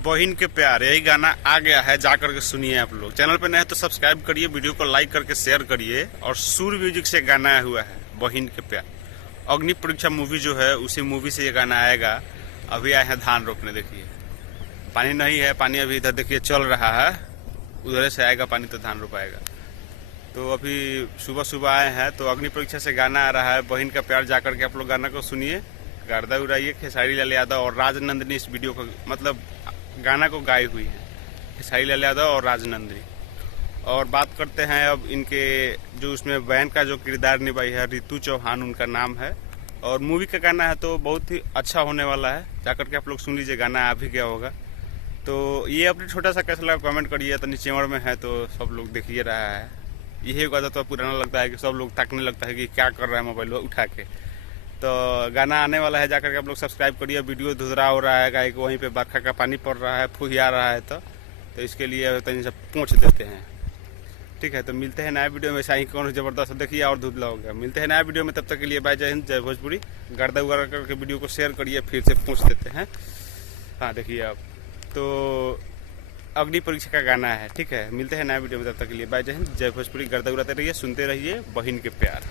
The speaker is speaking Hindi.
बहिन के प्यार यही गाना आ गया है, जा करके सुनिए आप लोग। चैनल पे नए हैं तो सब्सक्राइब करिए, वीडियो को लाइक करके शेयर करिए। और सूर म्यूजिक से गाना हुआ है बहिन के प्यार। अग्नि परीक्षा मूवी जो है उसी मूवी से ये गाना आएगा। अभी आए हैं धान रोपने, देखिए पानी नहीं है, पानी अभी इधर देखिए चल रहा है, उधर से आएगा पानी तो धान रोपाएगा। तो अभी सुबह सुबह आए हैं तो अग्नि परीक्षा से गाना आ रहा है बहिन का प्यार। जाकर के आप लोग गाना को सुनिए, गर्दा उड़ाइए। खेसारी लाल यादव और राजनंदिनी इस वीडियो को मतलब गाना को गाई हुई है, खेसारी लाल यादव और राजनंदिनी। और बात करते हैं अब इनके जो उसमें बहन का जो किरदार निभाई है, रितु चौहान उनका नाम है। और मूवी का गाना है तो बहुत ही अच्छा होने वाला है, जाकर के आप लोग सुन लीजिए, गाना आ भी गया होगा। तो ये अपने छोटा सा कैसा लगा कमेंट करिए। तो नीचे में है तो सब लोग देखिए रहा है, यही गाना तो पुराना लगता है कि सब लोग ताकने लगता है कि क्या कर रहा है मोबाइल उठा के। तो गाना आने वाला है, जाकर के आप लोग सब्सक्राइब करिए। वीडियो धुधरा हो रहा है, गाय को वहीं पे बरखा का पानी पड़ रहा है, फुहिया रहा है, तो इसके लिए तनी से पोंछ देते हैं। ठीक है, तो मिलते हैं नया वीडियो में। ऐसा ही कौन जबरदस्त देखिए और धुधला हो गया। मिलते हैं नया वीडियो में, तब तक के लिए बाय, जय हिंद, जय भोजपुरी। गर्दा उगाड़ करके वीडियो को शेयर करिए, फिर से पोंछ देते हैं। हाँ देखिए आप तो अग्नि परीक्षा का गाना है। ठीक है, मिलते हैं नया वीडियो में, तब तक के लिए बाय, जय हिंद, जय भोजपुरी। गर्दा उड़ाते रहिए, सुनते रहिए बहिन के प्यार।